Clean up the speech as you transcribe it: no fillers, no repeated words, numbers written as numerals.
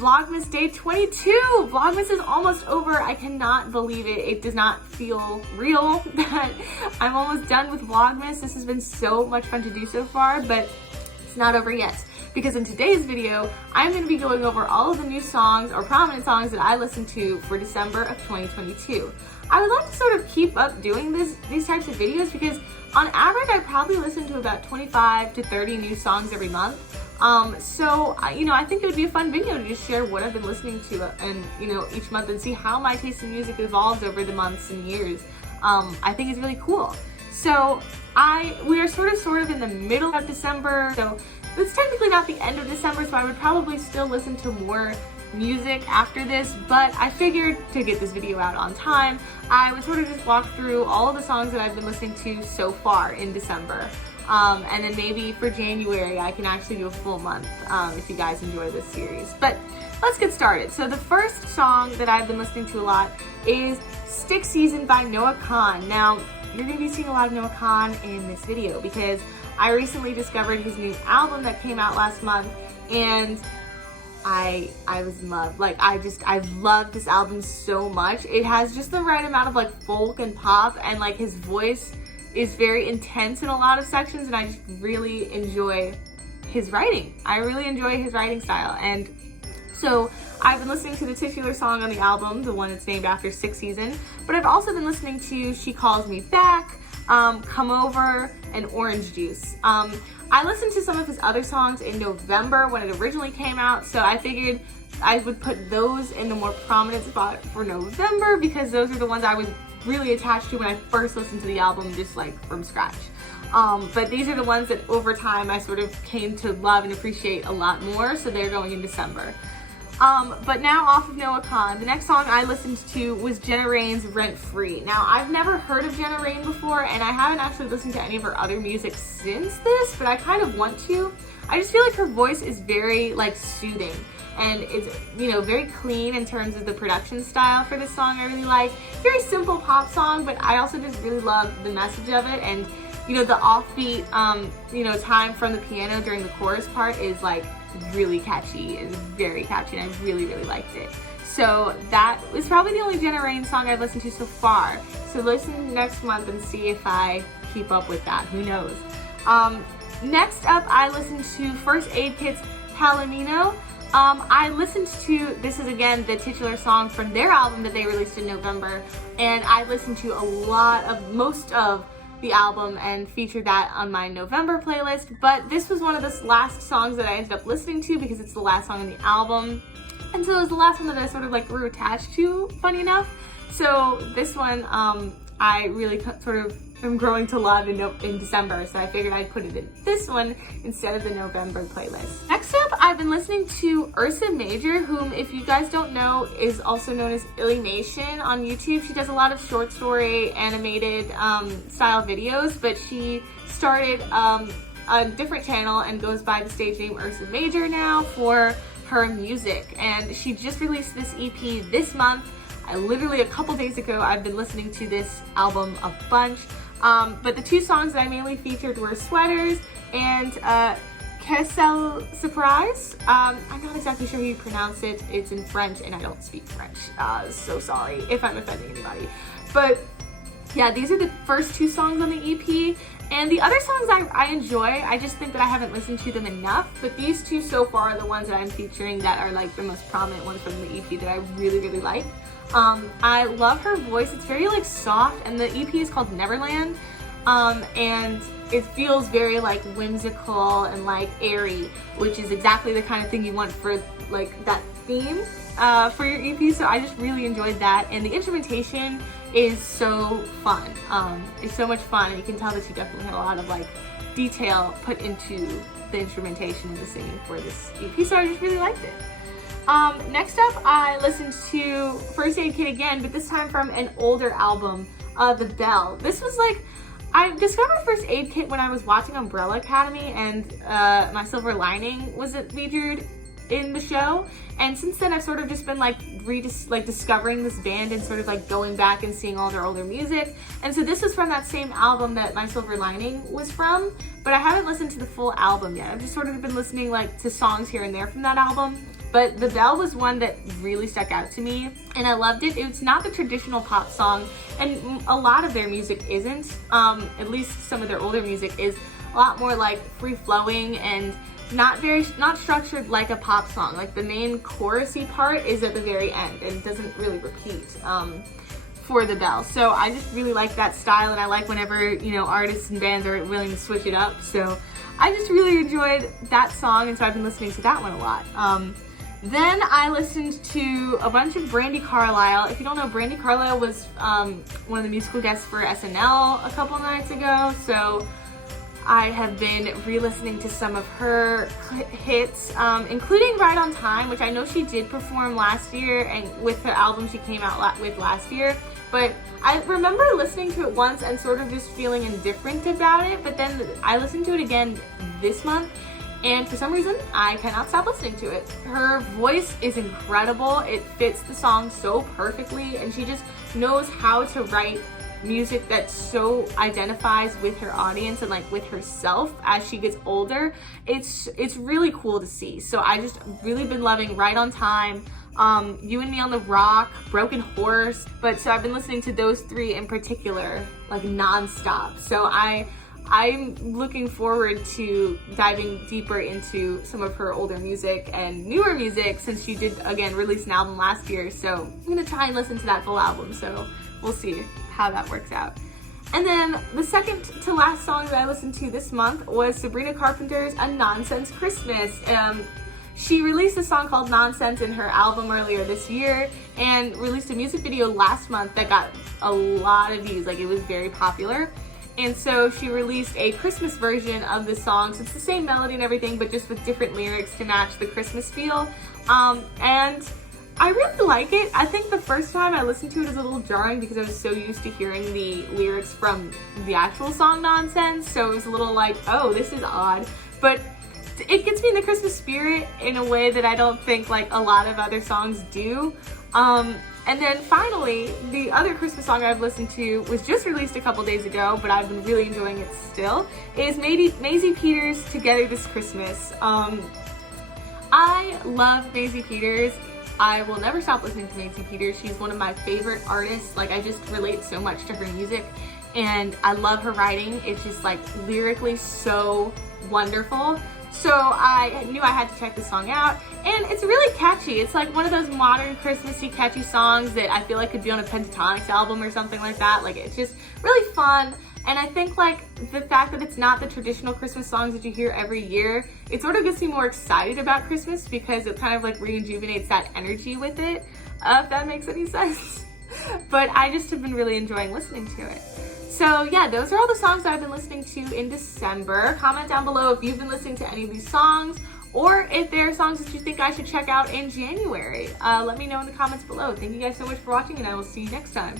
Vlogmas day 22. Vlogmas is almost over. I cannot believe it. It does not feel real that I'm almost done with Vlogmas. This has been so much fun to do so far, but it's not over yet. Because in today's video, I'm going to be going over all of the new songs or prominent songs that I listened to for December of 2022. I would like to sort of keep up doing these types of videos because on average, I probably listen to about 25 to 30 new songs every month. I think it would be a fun video to just share what I've been listening to and, each month and see how my taste in music evolves over the months and years. I think it's really cool. So we are sort of in the middle of December. So it's technically not the end of December, so I would probably still listen to more music after this, but I figured to get this video out on time, I would sort of just walk through all of the songs that I've been listening to so far in December. And then maybe for January, I can actually do a full month if you guys enjoy this series. But let's get started. So the first song that I've been listening to a lot is Stick Season by Noah Kahan. Now, you're going to be seeing a lot of Noah Kahan in this video because I recently discovered his new album that came out last month, and I was in love. I've loved this album so much. It has just the right amount of folk and pop, and his voice is very intense in a lot of sections, and I just really enjoy his writing. I really enjoy his writing style. And so I've been listening to the titular song on the album, the one that's named after Stick Season, but I've also been listening to She Calls Me Back, Come Over, and Orange Juice. I listened to some of his other songs in November when it originally came out, so I figured I would put those in the more prominent spot for November because those are the ones I was really attached to when I first listened to the album, just from scratch. But these are the ones that over time I sort of came to love and appreciate a lot more, so they're going in December. But now off of Noah Kahan, the next song I listened to was Jenna Raine's Rent Free. Now, I've never heard of Jenna Raine before, and I haven't actually listened to any of her other music since this, but I kind of want to. I just feel like her voice is very, soothing, and it's, very clean in terms of the production style for this song. I really like. Very simple pop song, but I also just really love the message of it, and, the offbeat, time from the piano during the chorus part is, really catchy. It's very catchy, and I really, really liked it. So that was probably the only Jenna Raine song I've listened to so far. So listen next month and see if I keep up with that. Who knows? Next up, I listened to First Aid Kit's Palomino. I listened to, this is again the titular song from their album that they released in November, and I listened to most of the album and featured that on my November playlist, but this was one of the last songs that I ended up listening to because it's the last song on the album, and so it was the last one that I sort of grew attached to, funny enough. So this one I really sort of am growing to love in December, so I figured I'd put it in this one instead of the November playlist. Next up, I've been listening to Ursa Major, whom, if you guys don't know, is also known as Illymation on YouTube. She does a lot of short story animated style videos, but she started a different channel and goes by the stage name Ursa Major now for her music, and she just released this EP this month. Literally a couple days ago, I've been listening to this album a bunch, but the two songs that I mainly featured were Sweaters and Carousel Surprise. I'm not exactly sure how you pronounce it. It's in French, and I don't speak French, so sorry if I'm offending anybody. But yeah, these are the first two songs on the EP, and the other songs I enjoy. I just think that I haven't listened to them enough, but these two so far are the ones that I'm featuring that are the most prominent ones from the EP that I really, really like. I love her voice. It's very soft, and the EP is called Neverland, and it feels very whimsical and airy, which is exactly the kind of thing you want for that theme for your EP. So I just really enjoyed that, and the instrumentation is so fun. It's so much fun, and you can tell that she definitely had a lot of detail put into the instrumentation and the singing for this EP, so I just really liked it. Next up, I listened to First Aid Kit again, but this time from an older album, The Bell. This was I discovered First Aid Kit when I was watching Umbrella Academy, and My Silver Lining was featured in the show, and since then I've sort of just been discovering this band and sort of going back and seeing all their older music, and so this is from that same album that My Silver Lining was from, but I haven't listened to the full album yet. I've just sort of been listening to songs here and there from that album. but The Bell was one that really stuck out to me, and I loved it. It's not the traditional pop song, and a lot of their music isn't. At least some of their older music is a lot more like free-flowing and not structured like a pop song. Like the main chorusy part is at the very end and doesn't really repeat for The Bell. So I just really like that style, and I like whenever, you know, artists and bands are willing to switch it up. So I just really enjoyed that song, and so I've been listening to that one a lot. Then I listened to a bunch of Brandi Carlile. If you don't know, Brandi Carlile was one of the musical guests for SNL a couple nights ago. So I have been re-listening to some of her hits, including Right on Time, which I know she did perform last year and with the album she came out with last year. But I remember listening to it once and sort of just feeling indifferent about it. But then I listened to it again this month, and for some reason, I cannot stop listening to it. Her voice is incredible. It fits the song so perfectly, and she just knows how to write music that so identifies with her audience and like with herself as she gets older. It's really cool to see. So I just really been loving Right on Time, You and Me on the Rock, Broken Horse. But so I've been listening to those three in particular, like nonstop. So I'm looking forward to diving deeper into some of her older music and newer music, since she did, again, release an album last year. So I'm gonna try and listen to that full album. So we'll see how that works out. And then the second to last song that I listened to this month was Sabrina Carpenter's A Nonsense Christmas. She released a song called Nonsense in her album earlier this year, and released a music video last month that got a lot of views. Like, it was very popular. And so she released a Christmas version of the song. So it's the same melody and everything, but just with different lyrics to match the Christmas feel. And I really like it. I think the first time I listened to it was a little jarring because I was so used to hearing the lyrics from the actual song Nonsense. So it was a little like, oh, this is odd. But it gets me in the Christmas spirit in a way that I don't think like a lot of other songs do. And then finally, the other Christmas song I've listened to was just released a couple days ago, but I've been really enjoying it still, is Maisie Peters' Together This Christmas. I love Maisie Peters. I will never stop listening to Maisie Peters. She's one of my favorite artists. Like, I just relate so much to her music, and I love her writing. It's just like lyrically so wonderful. So I knew I had to check this song out, and it's really catchy. It's like one of those modern Christmassy catchy songs that I feel like could be on a Pentatonix album or something like that. Like, it's just really fun. And I think like the fact that it's not the traditional Christmas songs that you hear every year, it sort of gets me more excited about Christmas because it kind of like rejuvenates that energy with it, if that makes any sense. But I just have been really enjoying listening to it. So yeah, those are all the songs that I've been listening to in December. Comment down below if you've been listening to any of these songs, or if there are songs that you think I should check out in January. Let me know in the comments below. Thank you guys so much for watching, and I will see you next time.